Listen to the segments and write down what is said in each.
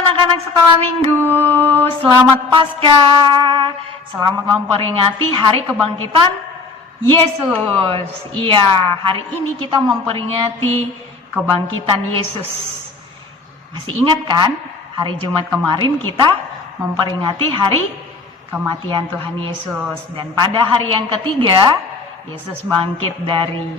anak-anak sekolah minggu, selamat Paskah. Selamat memperingati hari kebangkitan Yesus. Iya, hari ini kita memperingati kebangkitan Yesus. Masih ingat kan? Hari Jumat kemarin kita memperingati hari kematian Tuhan Yesus. Dan pada hari yang ketiga, Yesus bangkit dari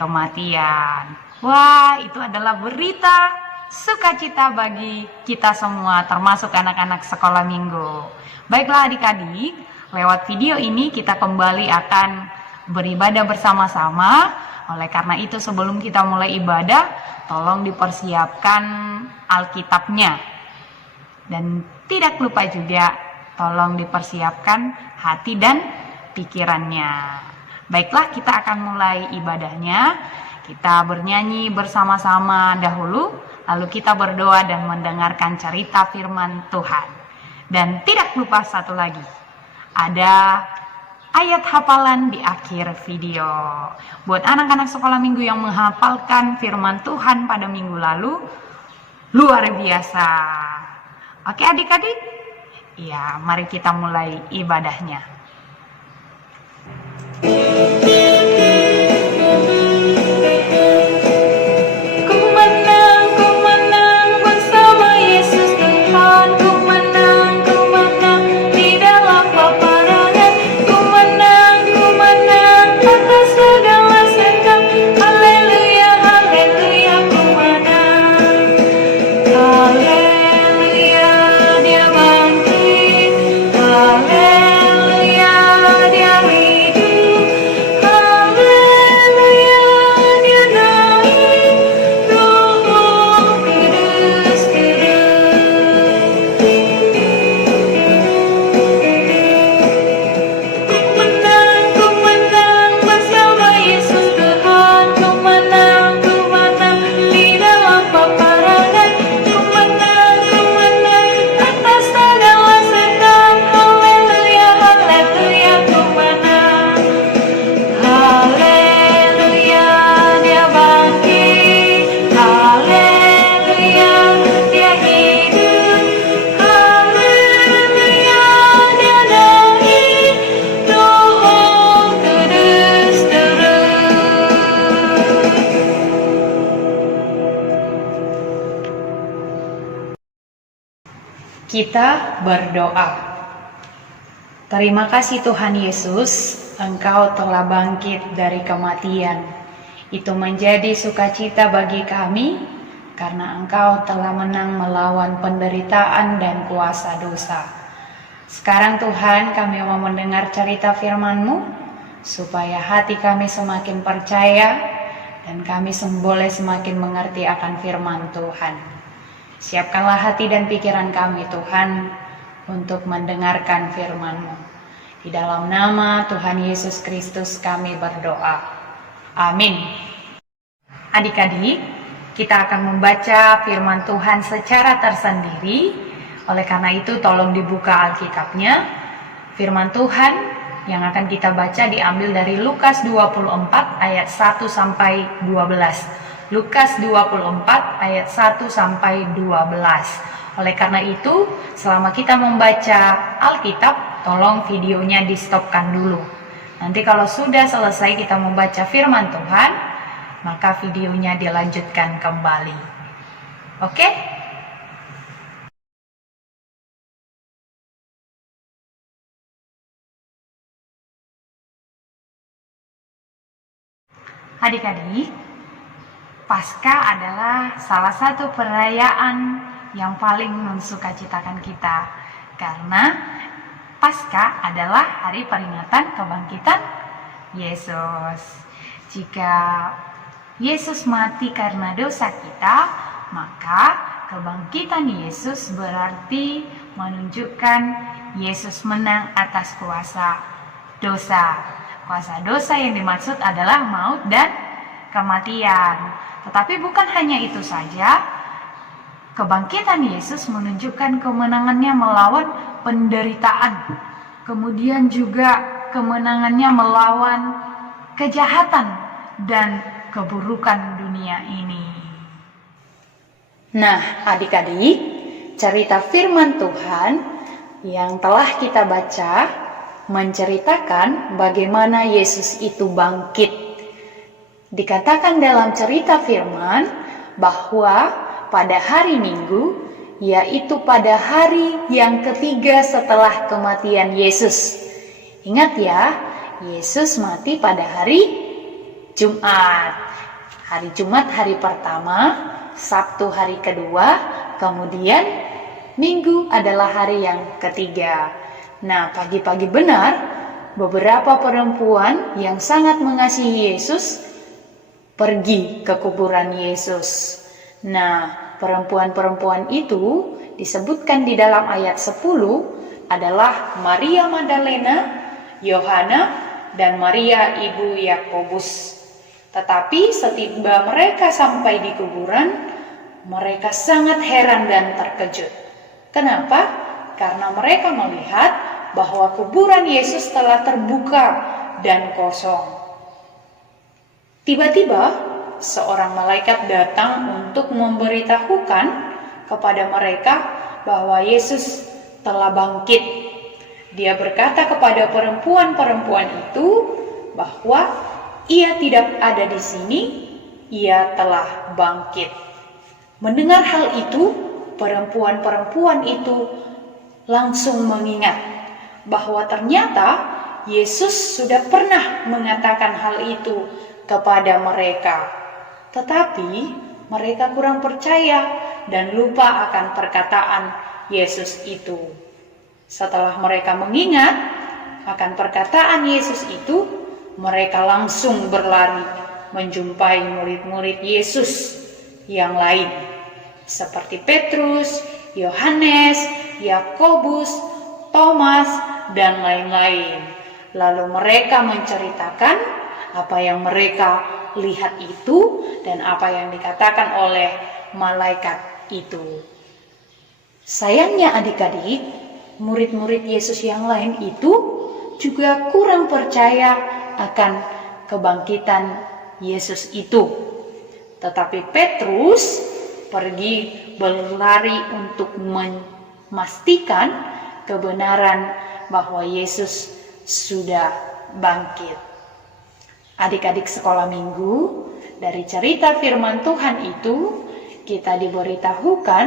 kematian. Wah, itu adalah berita sukacita bagi kita semua, termasuk anak-anak sekolah minggu. Baiklah adik-adik, lewat video ini kita kembali akan beribadah bersama-sama. Oleh karena itu sebelum kita mulai ibadah, tolong dipersiapkan Alkitabnya. Dan tidak lupa juga, tolong dipersiapkan hati dan pikirannya. Baiklah, kita akan mulai ibadahnya. Kita bernyanyi bersama-sama dahulu, lalu kita berdoa dan mendengarkan cerita firman Tuhan. Dan tidak lupa satu lagi, ada ayat hafalan di akhir video. Buat anak-anak sekolah minggu yang menghafalkan firman Tuhan pada minggu lalu, luar biasa. Oke adik-adik? Ya, mari kita mulai ibadahnya. Kita berdoa. Terima kasih Tuhan Yesus, Engkau telah bangkit dari kematian. Itu menjadi sukacita bagi kami, karena Engkau telah menang melawan penderitaan dan kuasa dosa. Sekarang Tuhan, kami mau mendengar cerita firman-Mu, supaya hati kami semakin percaya, dan kami boleh semakin mengerti akan firman Tuhan. Siapkanlah hati dan pikiran kami Tuhan untuk mendengarkan firman-Mu. Di dalam nama Tuhan Yesus Kristus kami berdoa. Amin. Adik-adik, kita akan membaca firman Tuhan secara tersendiri. Oleh karena itu tolong dibuka Alkitabnya. Firman Tuhan yang akan kita baca diambil dari Lukas 24 ayat 1 sampai 12. Lukas 24 ayat 1 sampai 12. Oleh karena itu, selama kita membaca Alkitab, tolong videonya di-stopkan dulu. Nanti kalau sudah selesai kita membaca firman Tuhan, maka videonya dilanjutkan kembali. Oke? Adik-adik, Paskah adalah salah satu perayaan yang paling mensukacitakan kita, karena Paskah adalah hari peringatan kebangkitan Yesus. Jika Yesus mati karena dosa kita, maka kebangkitan Yesus berarti menunjukkan Yesus menang atas kuasa dosa. Kuasa dosa yang dimaksud adalah maut dan kematian. Tetapi bukan hanya itu saja, kebangkitan Yesus menunjukkan kemenangannya melawan penderitaan, kemudian juga kemenangannya melawan kejahatan dan keburukan dunia ini. Nah, adik-adik, cerita firman Tuhan yang telah kita baca menceritakan bagaimana Yesus itu bangkit. Dikatakan dalam cerita firman bahwa pada hari Minggu, yaitu pada hari yang ketiga setelah kematian Yesus. Ingat ya, Yesus mati pada hari Jumat. Hari Jumat hari pertama, Sabtu hari kedua, kemudian Minggu adalah hari yang ketiga. Nah, pagi-pagi benar, beberapa perempuan yang sangat mengasihi Yesus pergi ke kuburan Yesus. Nah, perempuan-perempuan itu disebutkan di dalam ayat 10 adalah Maria Magdalena, Yohana, dan Maria ibu Yakobus. Tetapi setiba mereka sampai di kuburan, mereka sangat heran dan terkejut. Kenapa? Karena mereka melihat bahwa kuburan Yesus telah terbuka dan kosong. Tiba-tiba seorang malaikat datang untuk memberitahukan kepada mereka bahwa Yesus telah bangkit. Dia berkata kepada perempuan-perempuan itu bahwa ia tidak ada di sini, ia telah bangkit. Mendengar hal itu, perempuan-perempuan itu langsung mengingat bahwa ternyata Yesus sudah pernah mengatakan hal itu kepada mereka. Tetapi mereka kurang percaya dan lupa akan perkataan Yesus itu. Setelah mereka mengingat akan perkataan Yesus itu, mereka langsung berlari menjumpai murid-murid Yesus yang lain, seperti Petrus, Yohanes, Yakobus, Thomas, dan lain-lain. Lalu mereka menceritakan apa yang mereka lihat itu dan apa yang dikatakan oleh malaikat itu. Sayangnya adik-adik, murid-murid Yesus yang lain itu juga kurang percaya akan kebangkitan Yesus itu. Tetapi Petrus pergi berlari untuk memastikan kebenaran bahwa Yesus sudah bangkit. Adik-adik sekolah minggu, dari cerita firman Tuhan itu kita diberitahukan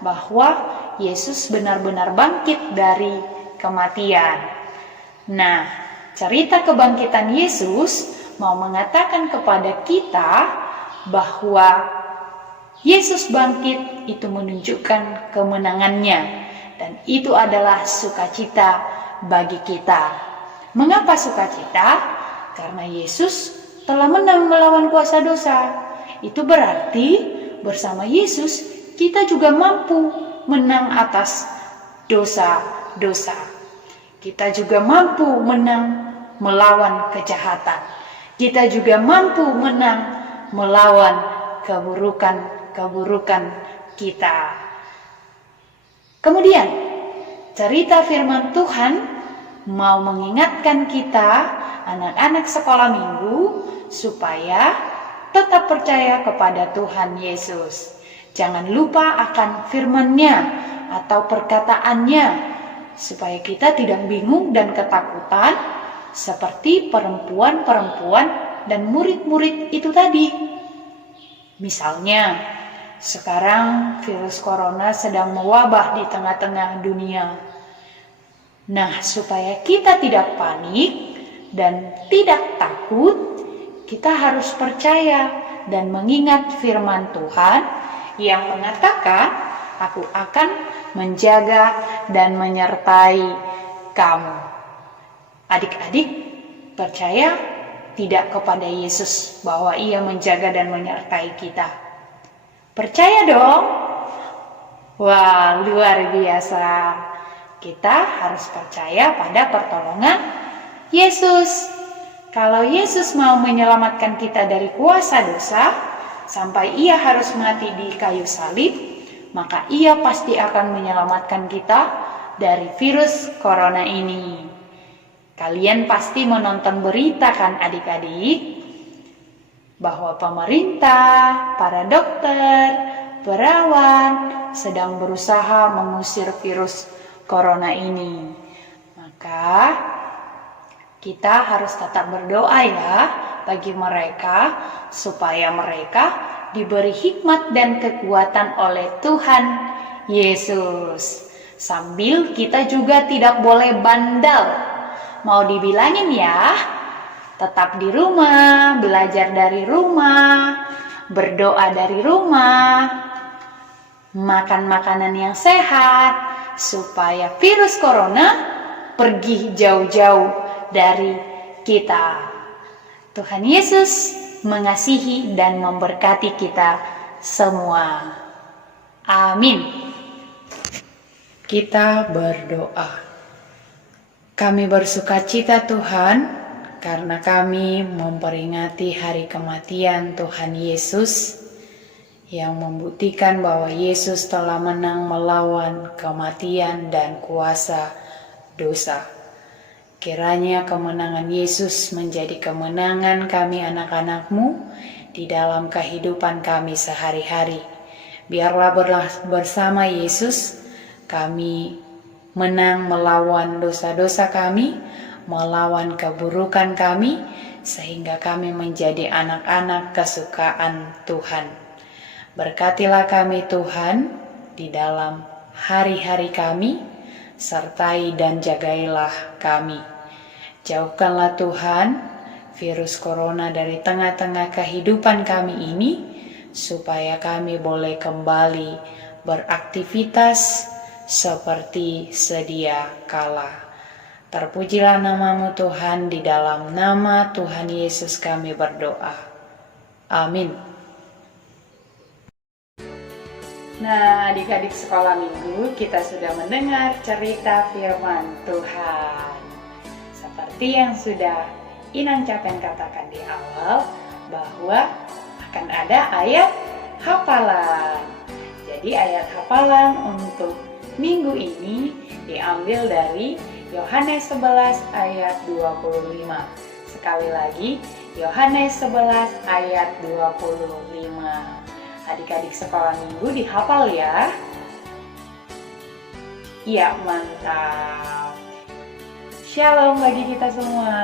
bahwa Yesus benar-benar bangkit dari kematian. Nah, cerita kebangkitan Yesus mau mengatakan kepada kita bahwa Yesus bangkit itu menunjukkan kemenangannya, dan itu adalah sukacita bagi kita. Mengapa sukacita? Karena Yesus telah menang melawan kuasa dosa. Itu berarti bersama Yesus kita juga mampu menang atas dosa-dosa. Kita juga mampu menang melawan kejahatan. Kita juga mampu menang melawan keburukan kita. Kemudian, cerita firman Tuhan mau mengingatkan kita, anak-anak sekolah minggu, supaya tetap percaya kepada Tuhan Yesus. Jangan lupa akan firman-Nya atau perkataannya, supaya kita tidak bingung dan ketakutan seperti perempuan-perempuan dan murid-murid itu tadi. Misalnya, sekarang virus corona sedang mewabah di tengah-tengah dunia. Nah, supaya kita tidak panik dan tidak takut, kita harus percaya dan mengingat firman Tuhan yang mengatakan, "Aku akan menjaga dan menyertai kamu." Adik-adik percaya tidak kepada Yesus bahwa Ia menjaga dan menyertai kita? Percaya dong? Wah, luar biasa. Kita harus percaya pada pertolongan Yesus. Kalau Yesus mau menyelamatkan kita dari kuasa dosa, sampai Ia harus mati di kayu salib, maka Ia pasti akan menyelamatkan kita dari virus corona ini. Kalian pasti menonton berita kan adik-adik? Bahwa pemerintah, para dokter, perawat, sedang berusaha mengusir virus corona ini. Maka kita harus tetap berdoa ya bagi mereka supaya mereka diberi hikmat dan kekuatan oleh Tuhan Yesus. Sambil kita juga tidak boleh bandel. Mau dibilangin ya, tetap di rumah, belajar dari rumah, berdoa dari rumah, makan makanan yang sehat, supaya virus corona pergi jauh-jauh dari kita. Tuhan Yesus mengasihi dan memberkati kita semua. Amin. Kita berdoa. Kami bersukacita Tuhan, karena kami memperingati hari kematian Tuhan Yesus yang membuktikan bahwa Yesus telah menang melawan kematian dan kuasa dosa. Kiranya kemenangan Yesus menjadi kemenangan kami anak-anak-Mu di dalam kehidupan kami sehari-hari. Biarlah bersama Yesus kami menang melawan dosa-dosa kami, melawan keburukan kami, sehingga kami menjadi anak-anak kesukaan Tuhan. Berkatilah kami Tuhan di dalam hari-hari kami, sertai dan jagailah kami. Jauhkanlah Tuhan virus corona dari tengah-tengah kehidupan kami ini, supaya kami boleh kembali beraktivitas seperti sedia kala. Terpujilah nama-Mu Tuhan, di dalam nama Tuhan Yesus kami berdoa. Amin. Nah, adik-adik sekolah minggu, kita sudah mendengar cerita firman Tuhan. Seperti yang sudah Inang Capen katakan di awal, bahwa akan ada ayat hafalan. Jadi ayat hafalan untuk minggu ini diambil dari Yohanes 11 ayat 25. Sekali lagi, Yohanes 11 ayat 25. Adik-adik sekolah minggu dihafal ya. Iya, mantap. Shalom bagi kita semua.